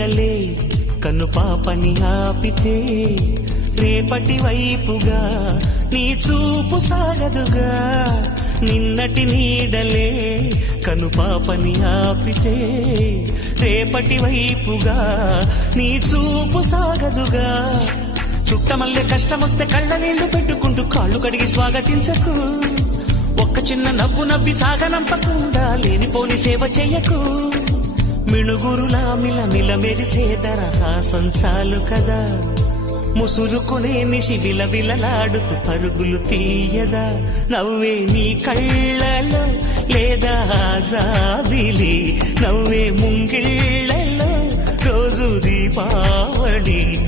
నీడలే కను పాపని ఆపితే రేపటి వైపుగా నీ చూపు సాగదుగా. నిన్నటి నీడలే కను పాపని ఆపితే రేపటి వైపుగా నీ చూపు సాగదుగా. చుట్టమల్లే కష్టమొస్తే కళ్ళ నీళ్లు పెట్టుకుంటూ కాళ్ళు కడిగి స్వాగతించకు. ఒక్క చిన్న నవ్వు నవ్వి సాగనంపకుండా లేనిపోని సేవ చెయ్యకు. మిణుగురులా మిలమిల మెరిసే దరహాసం చాలు కదా. ముసురుకునే నిశి విలవిలలాడుతూ పరుగులు తీయదా. నవ్వే నీ కళ్ళలో లేదా జాబిలి, నవ్వే ముంగిళ్ళలో రోజు దీపావళి.